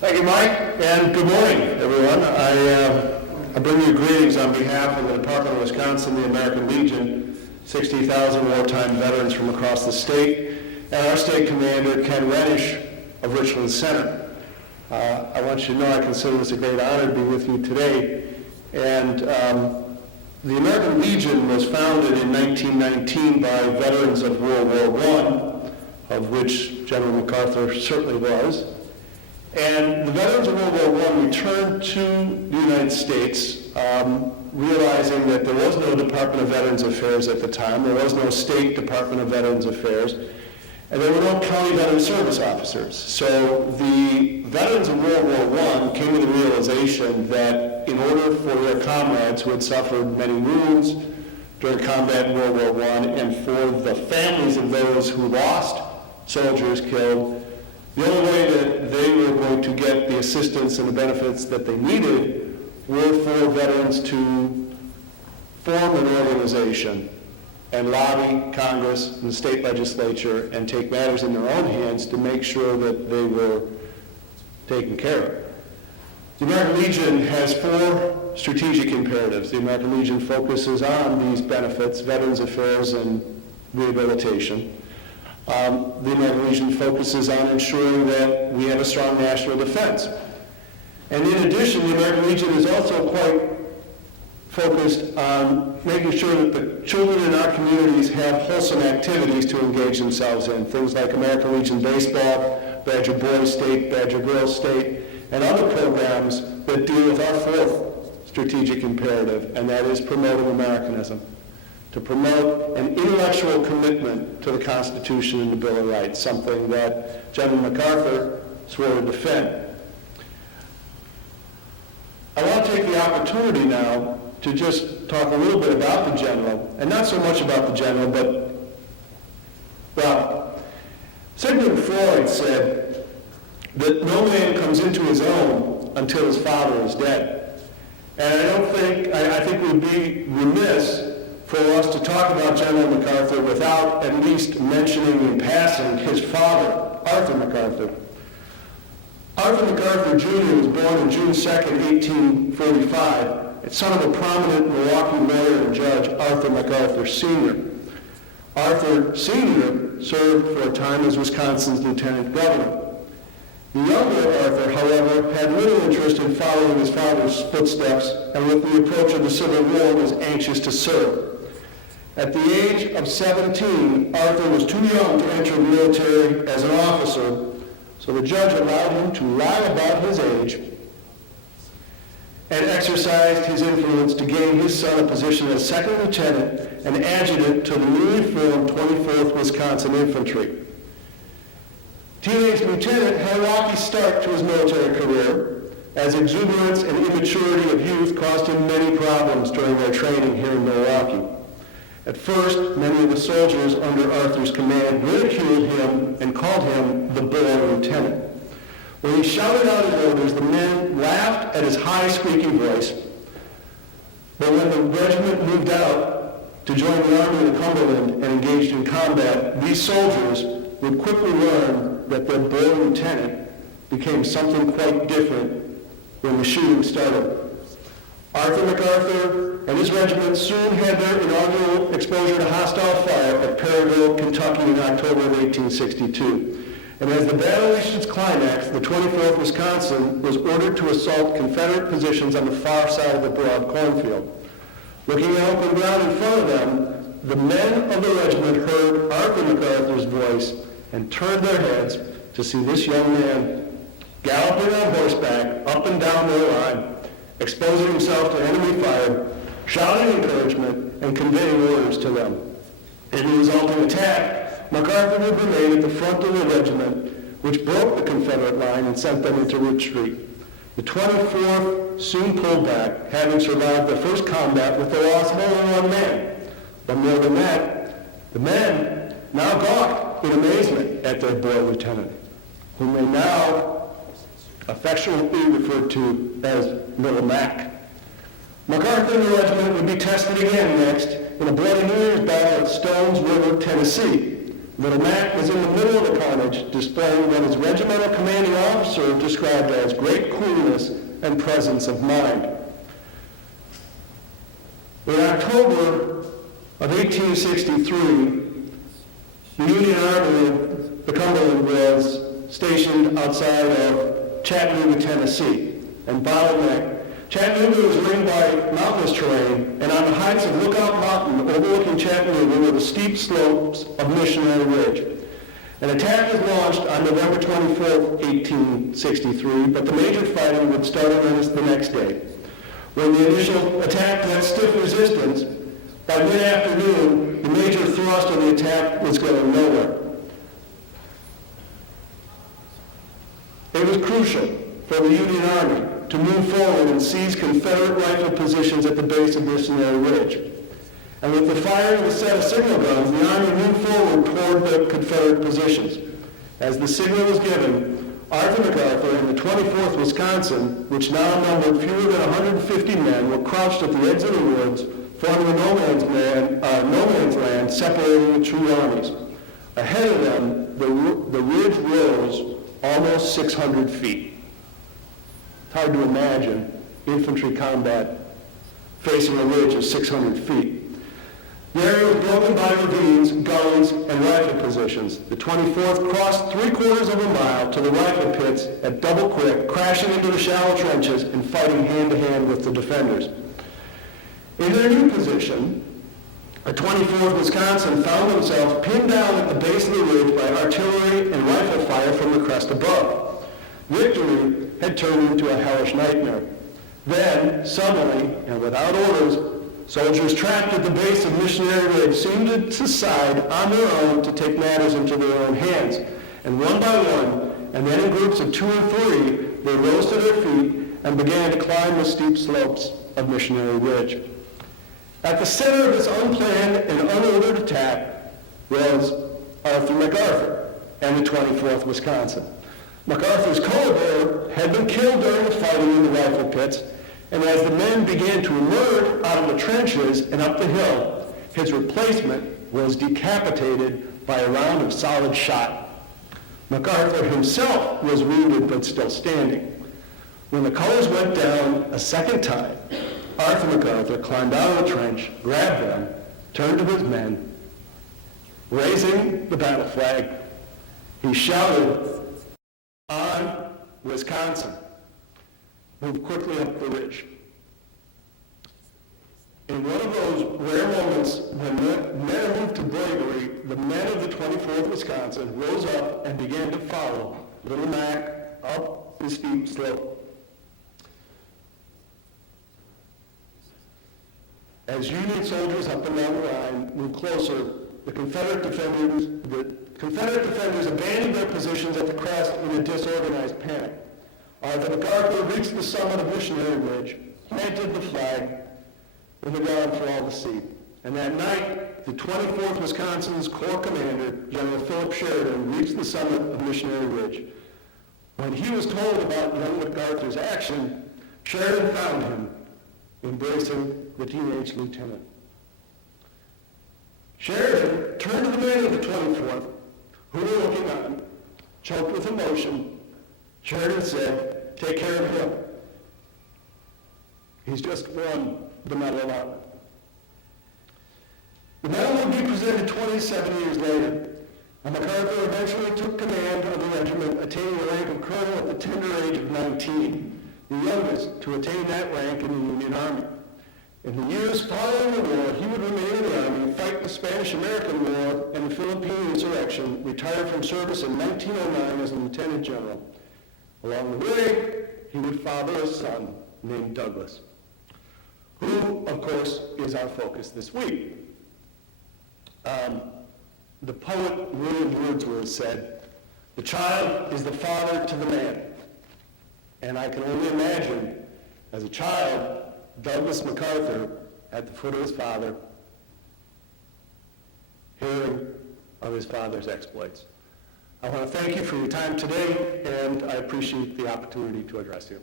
Thank you, Mike, and good morning, everyone. I bring you greetings on behalf of the Department of Wisconsin, the American Legion, 60,000 wartime veterans from across the state, and our state commander, Ken Renish of Richland Center. I want you to know I consider this a great honor to be with you today. And the American Legion was founded in 1919 by veterans of World War I, of which General MacArthur certainly was. And the veterans of World War I returned to the United States, realizing that there was no Department of Veterans Affairs at the time, there was no State Department of Veterans Affairs, and there were no county veteran service officers. So the veterans of World War I came to the realization that in order for their comrades who had suffered many wounds during combat in World War I, and for the families of those who lost soldiers killed, the only way that they were going to get the assistance and the benefits that they needed were for veterans to form an organization and lobby Congress and the state legislature and take matters in their own hands to make sure that they were taken care of. The American Legion has 4 strategic imperatives. The American Legion focuses on these benefits, veterans affairs and rehabilitation. The American Legion focuses on ensuring that we have a strong national defense. And in addition, the American Legion is also quite focused on making sure that the children in our communities have wholesome activities to engage themselves in, things like American Legion Baseball, Badger Boys State, Badger Girls State, and other programs that deal with our 4th strategic imperative, and that is promoting Americanism, to promote an intellectual commitment to the Constitution and the Bill of Rights, something that General MacArthur swore to defend. I want to take the opportunity now to just talk a little bit about the general, and not so much about the general, but, well, Sigmund Freud said that no man comes into his own until his father is dead. And I think it would be remiss for us to talk about General MacArthur without at least mentioning in passing his father, Arthur MacArthur. Arthur MacArthur Jr. was born on June 2nd, 1845, son of a prominent Milwaukee lawyer and judge, Arthur MacArthur Sr. Arthur Sr. served for a time as Wisconsin's lieutenant governor. The younger Arthur, however, had little interest in following his father's footsteps, and with the approach of the Civil War was anxious to serve. At the age of 17, Arthur was too young to enter the military as an officer, so the judge allowed him to lie about his age and exercised his influence to gain his son a position as second lieutenant and adjutant to the newly formed 24th Wisconsin Infantry. Teenage lieutenant had a rocky start to his military career, as exuberance and immaturity of youth caused him many problems during their training here in Milwaukee. At first, many of the soldiers under Arthur's command ridiculed him and called him the boy lieutenant. When he shouted out his orders, the men laughed at his high, squeaky voice. But when the regiment moved out to join the Army of the Cumberland and engaged in combat, these soldiers would quickly learn that their boy lieutenant became something quite different when the shooting started. Arthur MacArthur and his regiment soon had their inaugural exposure to hostile fire at Perryville, Kentucky in October of 1862. And as the battle reached its climax, the 24th Wisconsin was ordered to assault Confederate positions on the far side of the broad cornfield. Looking at open ground in front of them, the men of the regiment heard Arthur MacArthur's voice and turned their heads to see this young man galloping on horseback up and down their line, exposing himself to enemy fire, shouting encouragement, and conveying orders to them. In the resulting attack, MacArthur would remain at the front of the regiment, which broke the Confederate line and sent them into retreat. The 24th soon pulled back, having survived the first combat with the loss of only one man. But more than that, the men now gawked in amazement at their boy lieutenant, whom they now affectionately referred to as Little Mac. MacArthur and the regiment would be tested again next in a bloody New Year's battle at Stones River, Tennessee. Little Mac was in the middle of the carnage courage, displaying what his regimental commanding officer described as great coolness and presence of mind. In October of 1863, the Union Army, the Cumberland, was stationed outside of Chattanooga, Tennessee, and bottlenecked. Chattanooga was ringed by mountainous terrain, and on the heights of Lookout Mountain overlooking Chattanooga were the steep slopes of Missionary Ridge. An attack was launched on November 24, 1863, but the major fighting would start on the next day. When the initial attack met stiff resistance, by mid-afternoon, the major thrust of the attack was going nowhere. It was crucial for the Union Army to move forward and seize Confederate rifle positions at the base of Missionary Ridge. And with the firing of a set of signal guns, the Army moved forward toward the Confederate positions. As the signal was given, Arthur MacArthur and the 24th Wisconsin, which now numbered fewer than 150 men, were crouched at the edge of the woods, forming a no man's land separating the two armies. Ahead of them, the ridge rose almost 600 feet. It's hard to imagine infantry combat facing a ridge of 600 feet. The area was broken by ravines, gullies, and rifle positions. The 24th crossed 3/4 of a mile to the rifle pits at Double Quick, crashing into the shallow trenches and fighting hand-to-hand with the defenders. In their new position, the 24th Wisconsin found themselves pinned down at the base of the ridge by artillery and rifle fire from the crest above. Victory had turned into a hellish nightmare. Then, suddenly, and without orders, soldiers trapped at the base of Missionary Ridge seemed to decide on their own to take matters into their own hands. And one by one, and then in groups of 2 and 3, they rose to their feet and began to climb the steep slopes of Missionary Ridge. At the center of this unplanned and unordered attack was Arthur MacArthur and the 24th Wisconsin. MacArthur's color had been killed during the fighting in the rifle pits, and as the men began to emerge out of the trenches and up the hill, his replacement was decapitated by a round of solid shot. MacArthur himself was wounded but still standing. When the colors went down a second time, Arthur MacArthur climbed out of the trench, grabbed them, turned to his men. Raising the battle flag, he shouted, "On Wisconsin!" Moved quickly up the ridge. In one of those rare moments when men moved to bravery, the men of the 24th Wisconsin rose up and began to follow Little Mac up the steep slope. As Union soldiers up and down the line moved closer, the Confederate defenders abandoned their positions at the crest in a disorganized panic. Arthur MacArthur reached the summit of Missionary Ridge, planted the flag in the ground for all to see. And that night, the 24th Wisconsin's Corps commander, General Philip Sheridan, reached the summit of Missionary Ridge. When he was told about young MacArthur's action, Sheridan found him embracing the teenage lieutenant. Sheridan turned to the men of the 24th, who were looking on, choked with emotion. Sheridan said, "Take care of him. He's just won the Medal of Honor." The medal would be presented 27 years later, and MacArthur eventually took command of the regiment, attaining the rank of colonel at the tender age of 19, the youngest to attain that rank in the Union Army. In the years following the war, he would remain in the Army, fight the Spanish-American War and the Philippine insurrection, retired from service in 1909 as a lieutenant general. Along the way, he would father a son named Douglas, who, of course, is our focus this week. The poet William Wordsworth said, "The child is the father to the man." And I can only imagine, as a child, Douglas MacArthur at the foot of his father, hearing of his father's exploits. I want to thank you for your time today, and I appreciate the opportunity to address you.